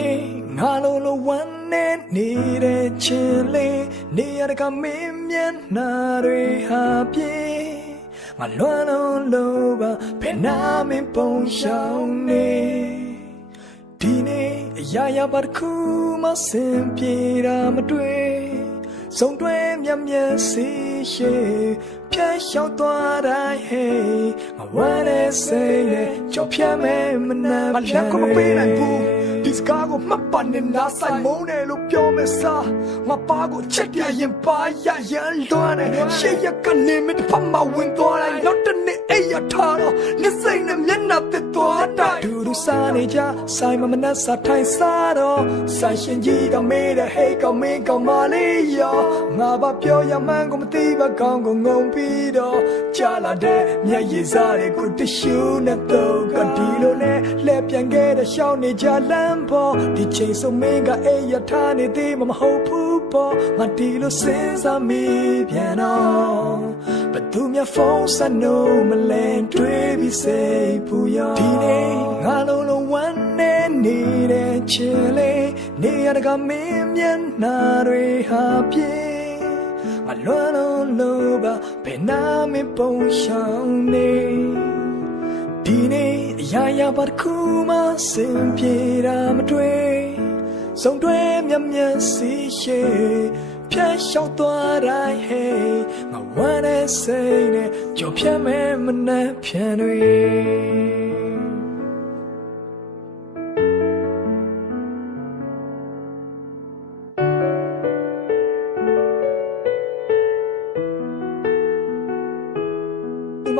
နေ့ငါလုံးလုံးဝမ်းနဲ့နေတဲ့ချင်းလေးနေရတကမင်းမျက်နှာတွေဟာပြေငါလွမ်းလို့ပါဘယ်နာမင်းပုံရှောင်းနေဒီနေ့အရာရာပါတစ်ခုမှစင်ပြေတာမတွေ့ဆုံးတွဲမြတ်မြတ်စီရှိဖြတ်လျှောက်သွားတိုင်းဟေးငါဝမ်းနဲ့စိတ်နဲ့ကြောက်ဖြတ်မဲမနှမ်းဖြတ်ကိုမပေးနိုင်ဘူးဒီစကားကိုမှတ်ပါနဲ့နားဆိုင်မုန်းတယ်လို့ပြောမယ်စားငါပါကိုချက်ပြရင်ပါရရန်လွှမ်းတယ်ရှေ့ရကနေမတဖတ်မဝင်သွားတိုင်းနောက်တနေ့အိယာထားတော့နေစိတ်နဲ့မျက်နှာသစ်သွားတိုင်းဒူဒူစားနေကြဆိုင်မနှက်စားထိုင်စားတော့ဆိုင်ရှင်ကြီးကမေးတဲ့ဟေးကောင်မင်းကောင်မလေးရောငါဘာပြောရမှန်းကိုမသိပါကောင်းကိုငုံပြီးတော့ကြာလာတဲ့မျက်ရည်စားတွေကိုတရှူးနဲ့တော့ကဒီလိုနဲ့လှည့်ပြန်ခဲ့တဲ့ရှောင်းနေကြလမ်းပေါ်ဒီချိန်ဆိုမင်းကအိယာထားနေသေးမဟုတ်ဘူးပေါ့ငါဒီလိုစဉ်းစားမိပြန်တော့ဘသူမြဖုန်းဆက်နိုးမလဲတွေးပြီးစိတ်ပူရောဒီနေ့ငါလုံးလုံးဝမ်းနဲ့နေတဲ့ချင်လေးနေရတကမင်းမျက်နှာတွေဟာပြေငါလွမ်းလို့ပါဘယ်နာမင်းပုံရှောင်းနေဒီနေ့အရာရာပါတစ်ခုမှစင်ပြေတာမတွေ့ဆုံးတွဲမြတ်မြတ်စီရှိဖြတ်လျှောက်သွားတိုင်းဟေးငါဝမ်းနဲ့စိတ်နဲ့ကြော်ဖြတ်မဲမနှက်ဖြန်တွေ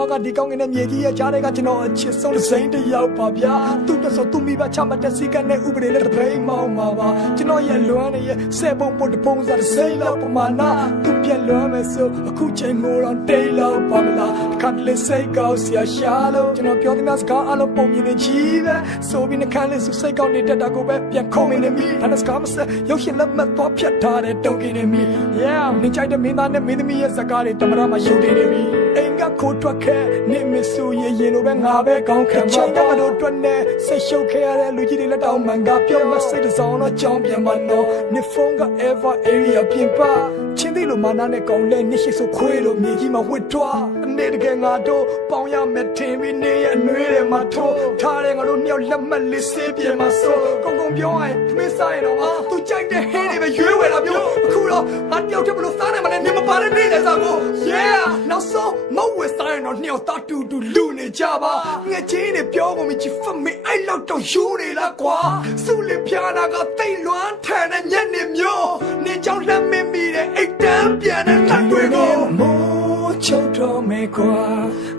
မကဒီကောင်းငင်နဲ့မြေကြီးရဲ့ကြားထဲကကျွန်တော်အချစ်ဆုံးစိမ့်တယောက်ပါဗျာသူ့တဆိုသူ့မိဘချမှတ်တဲ့စီကနဲ့ဥပဒေနဲ့တပိမောင်းမှာပါကျွန်တော်ရဲ့လွမ်းနေရဲ့ဆဲပုံပုတ်တပုံစားစိမ့်လောက်ပမာဏသူ့ပြက်လွမ်းမယ်ဆိုအခုချိန်မိုးတော့တိတ်လောက်ပါမလားတခါတလေစိတ်ကောက်စရာရှာလို့ကျွန်တော်ပြောသမျှစကားအလုံးပုံမြင်နေကြီးပဲဆိုပြီးနှခမ်းလေးစုစိတ်ကောက်နေတဲ့တာကိုပဲပြန်ခုံနေမိဒါနဲ့စကားမစရုပ်ရှင်လက်မှတ်သွားဖြတ်ထားတဲ့တုံကင်းနေမိ yeah နေချိုက်တဲ့မင်းသားနဲ့မင်းသမီးရဲ့စကားတွေတမရမှာရုပ်တင်နေပြီအိမ်ကခိုးထွက်ခဲ့နေမဆိုရင်လိုပဲငါပဲကောင်းခံမှာချောင်းတို့အတွက်နဲ့ဆက်ရှုပ်ခဲ့ရတဲ့လူကြီးတွေလက်တောင်မှန်ကပြောမစိတ်တစောင်းတော့ကြောင်းပြန်မနော်နေဖုန်းက ever area ပြင်ပါချင်းသေးလိုမာနာနဲ့ကောင်းလဲနေရှိဆိုခွေးလိုမြေကြီးမှာဝစ်ထွားအနေတကယ်ငါတို့ပေါင်းရမယ်ထင်ပြီးနေရဲ့အနှွေးတွေမှာထိုးထားတဲ့ငါတို့နှစ်ယောက်လက်မှတ်လေးစေးပြေမှာဆိုကုံပြောရင်မင်းစားရင်တော့သူကြိုက်တဲ့ဟင်းတွေပဲရွေးဝယ်တာမျိုးအခုတော့ငါတယောက်တည်းဘလို့စားနိုင်မလဲနေမပါတဲ့နေတယ်စားကို yeah နောက်ဆုံးမဝယ်စားရင်တော့နှစ်ယောက်တူလူနေကြပါငါချင်းတွေပြောကုန်ပြီချစ်ဖတ်မေးအဲ့လောက်တော့ယူနေလားကွာစုလင်ပြာနာကတိတ်လွမ်းထန်တဲ့ညနေမျိုးနေကြောင်လက်မင်းမိတဲ့အိတ်တန်းပြန်တဲ့လက်တွေကိုမိုးချုပ်တော့မေကွာ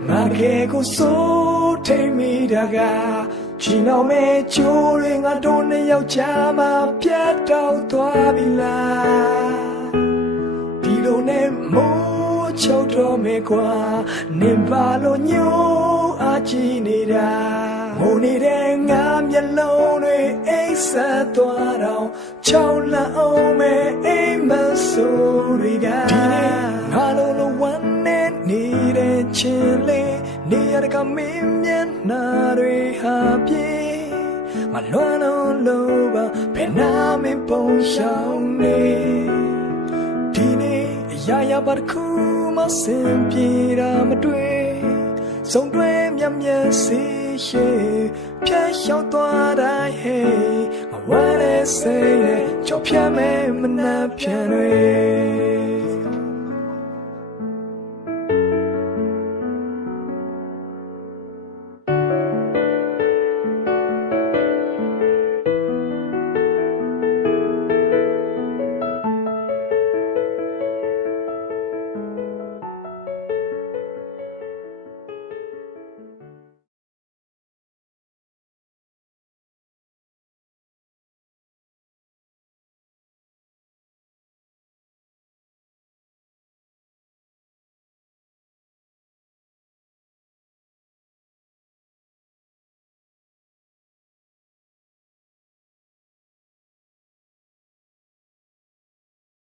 ငါကဲကိုစိုးထိန်မိတာကချီနောင်မဲချိုးတွေငါတို့နှစ်ယောက်ချာမှာပြတ်တော့သွားပြီလားဒီလိုနဲ့မိုးချုပ်တော့မေကွာနေပါလို့ညို့အကြည့်နေတာငိုနေတဲ့ငါမျက်လုံးတွေအိမ်ဆက်သွားတော့ချောင်းလန့်အောင်မဲအိမ်မဆိုးတွေကဒီနေ့ငါလုံးဝမ်းနဲ့နေတဲ့ချင်လေးနေရတကမင်းမျက်နှာတွေဟာပြေငါလွမ်းလို့ပါဘယ်နာမင်းပုံရှောင်းနေဒီနေ့အရာရာပါတစ်ခုမှစင်ပြေတာမတွေ့ဆုံးတွဲမြတ်မြတ်စီရှိဖြတ်လျှောက်သွားတိုင်းဟေးငါဝမ်းနဲ့စိတ်နဲ့ကြောက်ဖြတ်မဲမနှက်ဖြန်တွေ